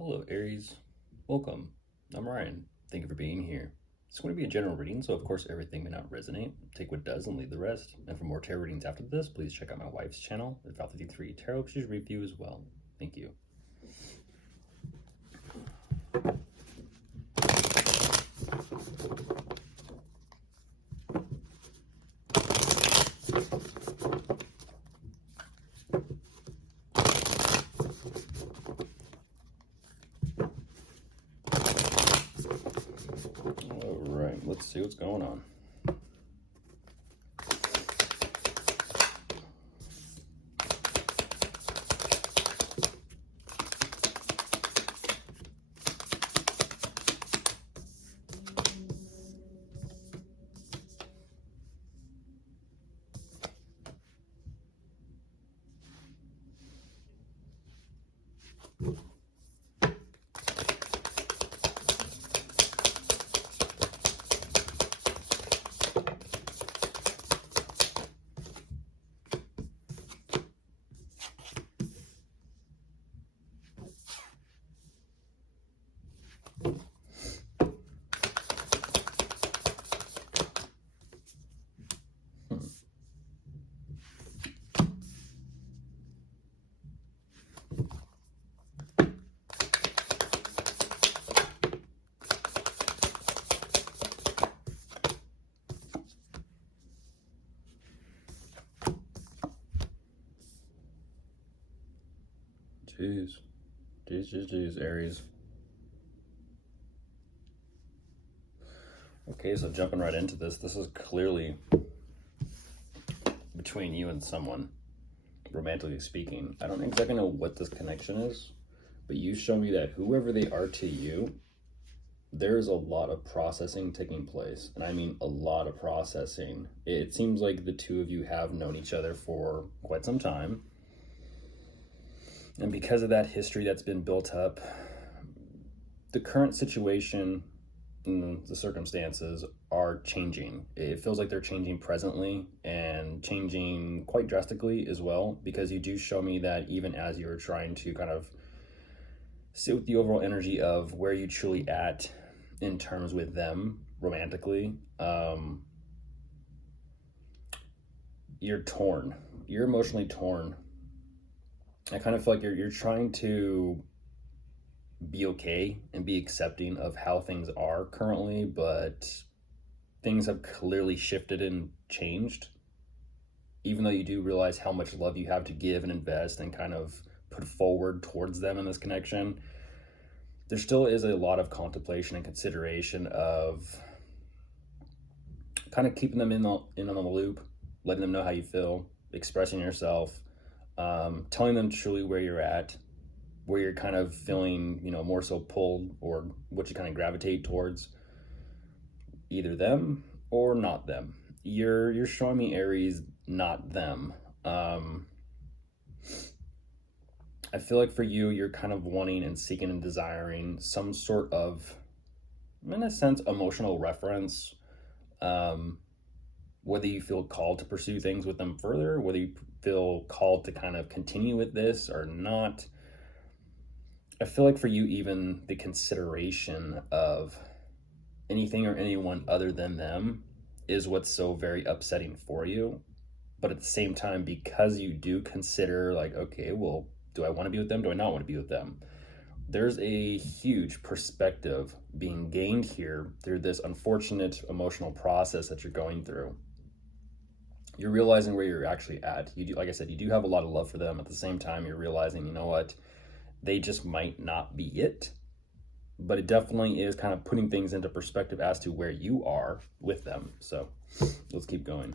Hello, Aries. Welcome. I'm Ryan. Thank you for being here. It's going to be a general reading, so of course everything may not resonate. Take what does and leave the rest. And for more tarot readings after this, please check out my wife's channel at Val53 Tarot. She's review as well. Thank you. All right, let's see what's going on. Jeez, Aries. Okay, so jumping right into this is clearly between you and someone, romantically speaking. I don't exactly know what this connection is, but you show me that whoever they are to you, there's a lot of processing taking place. And I mean a lot of processing. It seems like the two of you have known each other for quite some time. And because of that history that's been built up, the current situation and the circumstances are changing. It feels like they're changing presently and changing quite drastically as well, because you do show me that even as you're trying to kind of sit with the overall energy of where you truly at in terms with them romantically, you're torn. You're emotionally torn. I kind of feel like you're trying to be okay and be accepting of how things are currently, but things have clearly shifted and changed. Even though you do realize how much love you have to give and invest and kind of put forward towards them in this connection, there still is a lot of contemplation and consideration of kind of keeping them in on the loop, letting them know how you feel, expressing yourself, telling them truly where you're at, where you're kind of feeling, more so pulled, or what you kind of gravitate towards, either them or not them. You're showing me, Aries, not them. I feel like for you, you're kind of wanting and seeking and desiring some sort of, in a sense, emotional reference. Whether you feel called to pursue things with them further, whether you feel called to kind of continue with this or not. I feel like for you, even the consideration of anything or anyone other than them is what's so very upsetting for you. But at the same time, because you do consider, like, okay, well, do I want to be with them? Do I not want to be with them? There's a huge perspective being gained here through this unfortunate emotional process that you're going through. You're realizing where you're actually at. You do, like I said, you do have a lot of love for them. At the same time, you're realizing, you know what? They just might not be it. But it definitely is kind of putting things into perspective as to where you are with them. So let's keep going.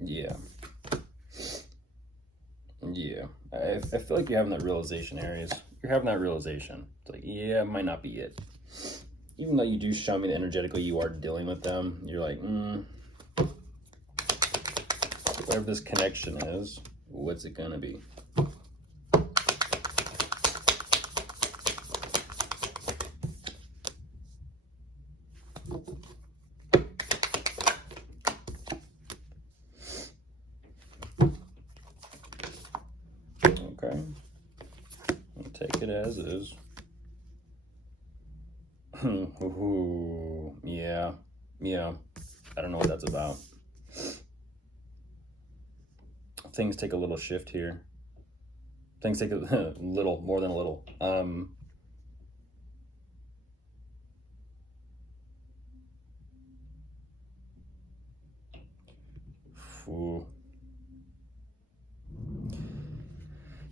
Yeah. I feel like you're having that realization, Aries. You're having that realization. It's like, yeah, it might not be it. Even though you do show me that energetically you are dealing with them, you're like, whatever this connection is, what's it gonna be? Okay. I'll take it as is. Ooh, yeah. I don't know what that's about. Things take a little shift here. Things take a little, more than a little. Ooh.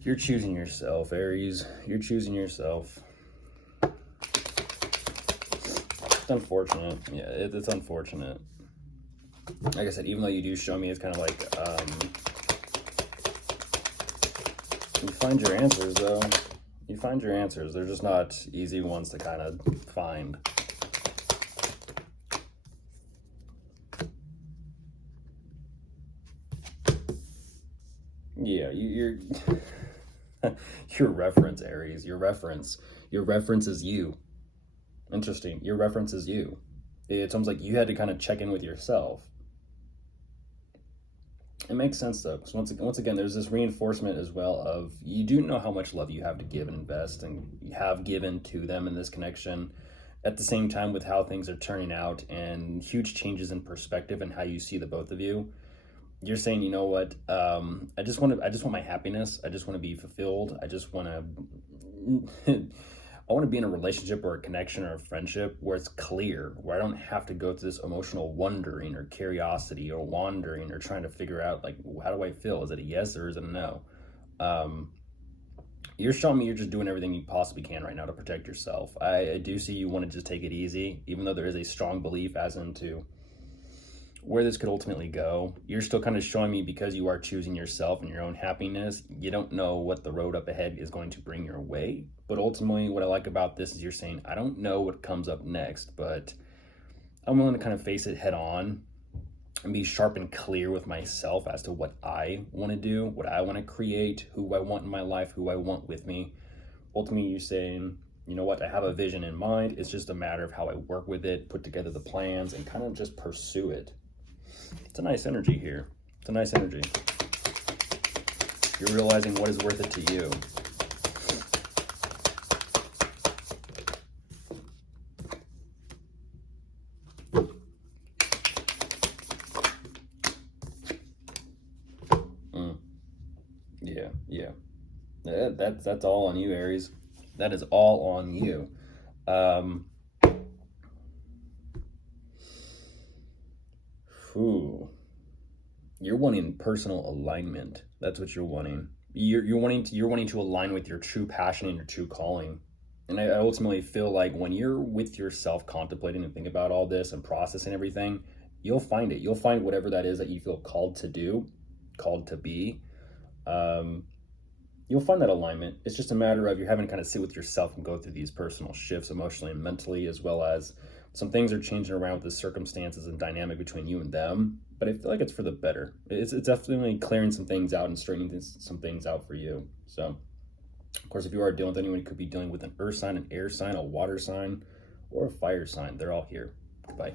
You're choosing yourself, Aries. You're choosing yourself. It's unfortunate. Yeah, it's unfortunate. Like I said, even though you do show me, it's kind of like, you find your answers, though. You find your answers. They're just not easy ones to kind of find. Yeah, you're your reference, Aries. Your reference is you. Interesting. Your reference is you. It's almost like you had to kind of check in with yourself. It makes sense though, because once again, there's this reinforcement as well of you do know how much love you have to give and invest, and you have given to them in this connection. At the same time, with how things are turning out and huge changes in perspective and how you see the both of you, you're saying, you know what? I just want my happiness. I just want to be fulfilled. I just want to. I want to be in a relationship or a connection or a friendship where it's clear, where I don't have to go through this emotional wondering or curiosity or wandering or trying to figure out, like, how do I feel? Is it a yes or is it a no? You're showing me you're just doing everything you possibly can right now to protect yourself. I do see you want to just take it easy, even though there is a strong belief as into where this could ultimately go. You're still kind of showing me, because you are choosing yourself and your own happiness, you don't know what the road up ahead is going to bring your way. But ultimately, what I like about this is you're saying, I don't know what comes up next, but I'm willing to kind of face it head on and be sharp and clear with myself as to what I want to do, what I want to create, who I want in my life, who I want with me. Ultimately, you're saying, you know what, I have a vision in mind. It's just a matter of how I work with it, put together the plans, and kind of just pursue it. It's a nice energy here. It's a nice energy. You're realizing what is worth it to you. Yeah. That's all on you, Aries. That is all on you. You're wanting personal alignment. That's what you're wanting. You're wanting to align with your true passion and your true calling. And I ultimately feel like when you're with yourself contemplating and thinking about all this and processing everything, you'll find it. You'll find whatever that is that you feel called to do, called to be. You'll find that alignment. It's just a matter of you having to kind of sit with yourself and go through these personal shifts emotionally and mentally, as well as some things are changing around with the circumstances and dynamic between you and them. But I feel like it's for the better. It's definitely clearing some things out and straightening some things out for you. So, of course, if you are dealing with anyone, you could be dealing with an earth sign, an air sign, a water sign, or a fire sign. They're all here. Goodbye.